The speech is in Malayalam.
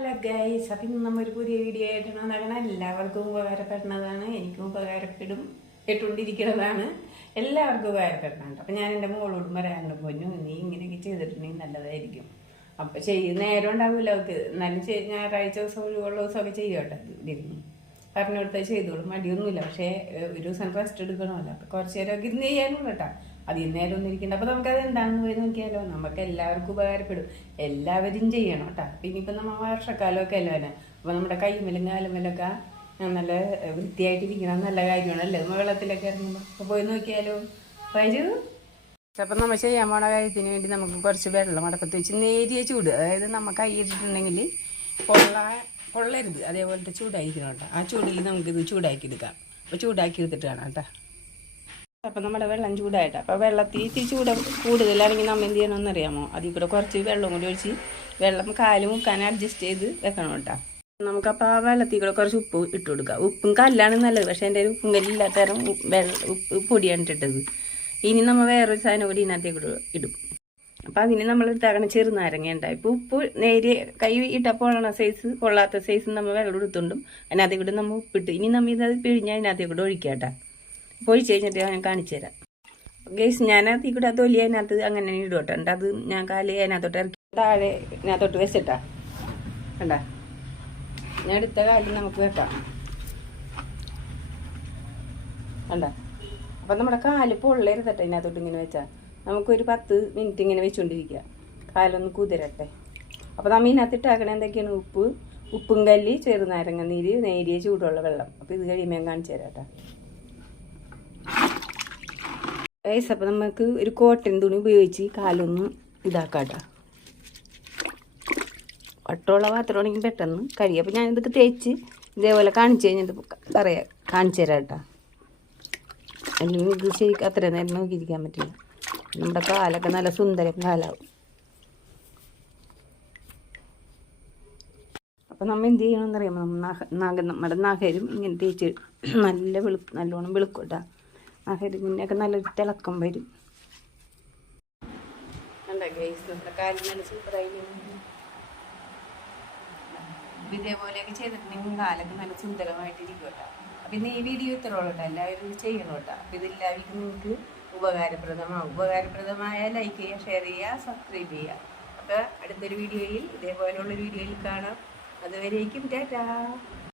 ഹലോ ഗൈസ്, അപ്പം ഇന്ന് നമ്മൊരു പുതിയ വീഡിയോ ആയിട്ടാണ് നടക്കണം. എല്ലാവർക്കും ഉപകാരപ്പെടുന്നതാണ്, എനിക്കും ഉപകാരപ്പെടും ഇട്ടുകൊണ്ടിരിക്കുന്നതാണ്, എല്ലാവർക്കും ഉപകാരപ്പെടുന്നുണ്ട്. അപ്പം ഞാൻ എൻ്റെ മോളോടും പറയാനുണ്ട്, പൊന്നു നീ ഇങ്ങനെയൊക്കെ ചെയ്തിട്ടുണ്ടെങ്കിൽ നല്ലതായിരിക്കും. അപ്പം നേരം ഉണ്ടാവില്ല അവർക്ക്. എന്നാലും ഞായറാഴ്ച ദിവസം ഒഴിവുള്ള ദിവസമൊക്കെ ചെയ്യോട്ടെ ഇരുന്ന് പറഞ്ഞു കൊടുത്താൽ ചെയ്തോളും, മടിയൊന്നുമില്ല. പക്ഷേ ഒരു ദിവസം റെസ്റ്റ് എടുക്കണമല്ലോ. അപ്പം കുറച്ച് നേരമൊക്കെ ഇരുന്ന് ചെയ്യാനും കേട്ടോ, അതിൽ നേരം ഒന്നും ഇരിക്കണ്ട. അപ്പം നമുക്കത് എന്താണെന്ന് പോയി നോക്കിയാലോ. നമുക്ക് എല്ലാവർക്കും ഉപകാരപ്പെടും, എല്ലാവരും ചെയ്യണം കേട്ടോ. പിന്നെ ഇപ്പം നമ്മൾ വർഷക്കാലമൊക്കെ അല്ലോ തന്നെ. അപ്പോൾ നമ്മുടെ കൈമലും കാലുമലൊക്കെ നല്ല വൃത്തിയായിട്ടിരിക്കണം, നല്ല കാര്യമാണല്ലേ നമ്മൾ വെള്ളത്തിലൊക്കെ ഇറങ്ങുമ്പോൾ. അപ്പോൾ പോയി നോക്കിയാലോ റൈജു. അപ്പം നമ്മൾ ചെയ്യാൻ പോണ കാര്യത്തിന് വേണ്ടി നമുക്ക് കുറച്ച് വെള്ളം അടപ്പത്ത് വെച്ച് നേരിയ ചൂട്, അതായത് നമ്മൾ കൈയിട്ടിട്ടുണ്ടെങ്കിൽ പൊള്ളരുത്, അതേപോലത്തെ ചൂടായിരിക്കണം കേട്ടോ. ആ ചൂടിൽ നമുക്കിത് ചൂടാക്കി എടുക്കാം. അപ്പോൾ ചൂടാക്കി എടുത്തിട്ട് വേണം കേട്ടോ. അപ്പം നമ്മുടെ വെള്ളം ചൂടായിട്ട്, അപ്പോൾ വെള്ളത്തിൽ ചൂട് കൂടുതലാണെങ്കിൽ നമ്മൾ എന്ത് ചെയ്യണമെന്ന് അറിയാമോ? അതിൽ കൂടെ കുറച്ച് വെള്ളം കൂടി ഒഴിച്ച് വെള്ളം കാല് മുക്കാൻ അഡ്ജസ്റ്റ് ചെയ്ത് വെക്കണം കേട്ടോ. നമുക്കപ്പോൾ ആ വെള്ളത്തിൽ കൂടെ കുറച്ച് ഉപ്പ് ഇട്ട് കൊടുക്കുക. ഉപ്പും കല്ലാണ് നല്ലത്, പക്ഷേ എൻ്റെ ഒരു ഉപ്പും കല്ലില്ലാത്ത തരം ഉപ്പ് പൊടിയാണ് ഇട്ടിട്ടത്. ഇനി നമ്മൾ വേറൊരു സാധനം കൂടി ഇതിനകത്തേക്ക് കൂടെ ഇടും. അപ്പോൾ അതിന് നമ്മൾ ഇട്ടാകണം ചെറുനാരങ്ങ ഉണ്ടായി. ഇപ്പോൾ ഉപ്പ് നേരിയ കൈ ഇട്ടപ്പോഴാണ് സൈസ് കൊള്ളാത്ത സൈസ് നമ്മൾ വെള്ളം എടുത്തുകൊണ്ടും അതിനകത്തേക്ക് കൂടെ നമ്മൾ ഉപ്പിട്ട് ഇനി നമ്മൾ ഇത് പിഴിഞ്ഞാൽ അതിനകത്തേക്ക് കൂടെ ഒഴിക്കാം കേട്ടോ. പൊഴിച്ച് കഴിഞ്ഞിട്ട് ഞാൻ കാണിച്ചു തരാം ഗൈസ്. ഞാനത് ഈ കൂടെ തൊലി അതിനകത്ത് അങ്ങനെ ഇടുവട്ടെ. എന്നിട്ട് അത് ഞാൻ കാല് അതിനകത്തോട്ട് ഇറക്കി താഴെ ഇതിനകത്തോട്ട് വെച്ചിട്ടാ കണ്ടാ. ഞാൻ എടുത്ത കാലിൽ നമുക്ക് വെക്കാം കണ്ട. അപ്പം നമ്മുടെ കാല് പൊള്ളരുതട്ടെ ഇതിനകത്തോട്ട് ഇങ്ങനെ വെച്ചാൽ. നമുക്കൊരു 10 മിനിറ്റ് ഇങ്ങനെ വെച്ചുകൊണ്ടിരിക്കുക, കാലൊന്ന് കുതിരട്ടെ. അപ്പോൾ നമ്മൾ ഇതിനകത്ത് ഇട്ടാക്കണേ എന്തൊക്കെയാണ്? ഉപ്പും കല്ലി, ചെറുനാരങ്ങ നീര്, നേരിയ ചൂടുള്ള വെള്ളം. അപ്പോൾ ഇത് കഴിയുമ്പോൾ ഞാൻ കാണിച്ചു തരാം കേട്ടോ ഗൈസ്. അപ്പം നമുക്ക് ഒരു കോട്ടൺ തുണി ഉപയോഗിച്ച് കാലൊന്ന് ഇതാക്കാം കേട്ടോ. വട്ടമുള്ള പാത്രമാണെങ്കിൽ പെട്ടെന്ന് കഴിയും. അപ്പോൾ ഞാനിതൊക്കെ തേച്ച് ഇതേപോലെ കാണിച്ചു കഴിഞ്ഞിട്ട് പറയാം, കാണിച്ചു തരാം കേട്ടോ. അല്ലെങ്കിൽ ഇത് ശരിക്കും അത്ര നേരം നോക്കിയിരിക്കാൻ പറ്റില്ല. നമ്മുടെ കാലൊക്കെ നല്ല സുന്ദരം കാലാവും. അപ്പം നമ്മൾ എന്ത് ചെയ്യണമെന്ന് അറിയാമോ? നമ്മുടെ നഖരും ഇങ്ങനെ തേച്ച് നല്ലോണം വെളുക്കും കേട്ടോ. നഖരിനൊക്കെ നല്ലൊരു തിളക്കം വരും. കണ്ടോ ഗൈസ്, നമ്മുടെ കാലിൽ നല്ല സൂപ്പറായി. ഇതേപോലെയൊക്കെ ചെയ്തിട്ടുണ്ടെങ്കിൽ കാലൊക്കെ നല്ല സുന്ദരമായിട്ടിരിക്കും കേട്ടോ. അപ്പം ഇന്ന് ഈ വീഡിയോ ഇത്രയുള്ളൂ കേട്ടോ. എല്ലാവരും ചെയ്യണം കേട്ടോ. അപ്പം ഇതെല്ലാവർക്കും നിങ്ങൾക്ക് ഉപകാരപ്രദമായ ലൈക്ക് ചെയ്യുക, ഷെയർ ചെയ്യുക, സബ്സ്ക്രൈബ് ചെയ്യുക. അപ്പോൾ അടുത്തൊരു വീഡിയോയിൽ ഇതേപോലെയുള്ളൊരു വീഡിയോയിൽ കാണാം. അതുവരേക്കും ടാറ്റാ.